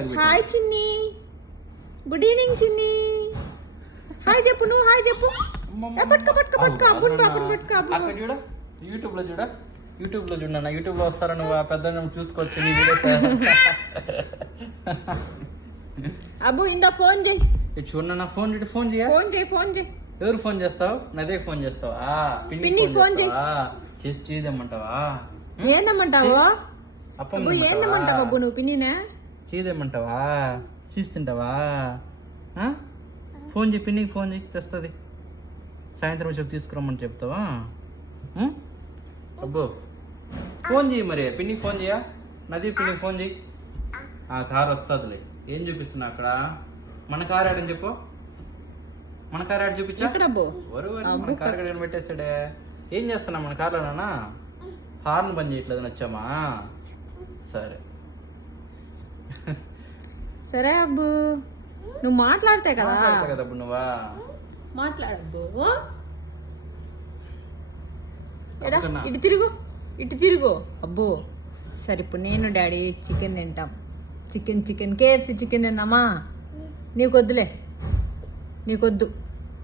Hi చిన్ని. Good evening చిన్ని. Hi చెప్పు నువ్వు హాయ్ చెప్పు. పట్టుకో పట్టుకో పట్టుకో. అబ్బుని పాపని పట్టుకో అక్కడ అబ్బు చూడ యూట్యూబ్లో చూడ. యూట్యూబ్లో చూడన్న యూట్యూబ్లో వస్తారా నువ్వు? ఆ పెద్ద నువ్వు చూసుకోవచ్చు నీ వీడియోస్ అబ్బు ఇందా ఫోన్ చేయి. చూడన్న ఫోన్ ఇటు ఫోన్ చేయ ఫోన్ చేయి. ఫోన్ చేయి ఎవరు ఫోన్ చేస్తావు? నదే ఫోన్ చేస్తావా? పిన్నికి పిన్నికి ఫోన్ చేయి. చేసి చేయదేమంటావా ఏందమ్మంటావు? అప్పం అబ్బు ఏందమ్మంటావు అబ్బు నువ్వు పిన్నినా? చేయదేమంటావా చేస్తుంటావా? ఆ? ఫోన్ చేయి పిన్నికి ఫోన్ చేయి తెస్తుంది. సాయంత్రం వచ్చి తీసుకురమ్మని చెప్తావా? అబ్బో. ఫోన్ చేయి మరి పిన్నికి ఫోన్ చేయా నది పిన్నికి ఫోన్ చేయి ఆ కార్ వస్తుందిలే. ఏం చూపిస్తున్నా అక్కడ? మన కార్ ఆడని చెప్పు. మన కార్ ఆడ చూపించా? మన కార్ పెట్టేస్తాడే. ఏం చేస్తున్నా మన కార్లోనా హార్న్ పని చేయట్లేదు వచ్చామా? సరే. సరే అబ్బు. నువ్వు మాట్లాడితే కదా. కదా నువ్వా? ఎడా. ఇటు తిరుగు. ఇటు తిరుగు. అబ్బో. సరే ఇప్పుడు నేను డాడీ చికెన్ తింటాం. Chicken chicken. కేఎఫ్సి చికెన్ తిందామా? నీకొద్దులే. నీకొద్దు.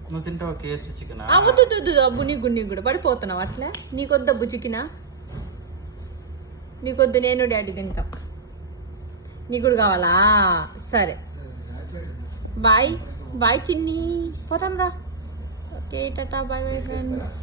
నువ్వు తింటావా కేఎఫ్సి చికెన్? ఆ, వద్దు వద్దు, వద్దు. అబ్బు నీకు నీకు కూడా. పడిపోతున్నావు అట్లా? నీకొద్దు అబ్బు చికెనా? నీకొద్దు నేను డాడీ తింటాం. నీకు కూడా కావాలా? సరే. బాయ్. బాయ్ చిన్ని. పోతాం రా okay tata bye bye friends.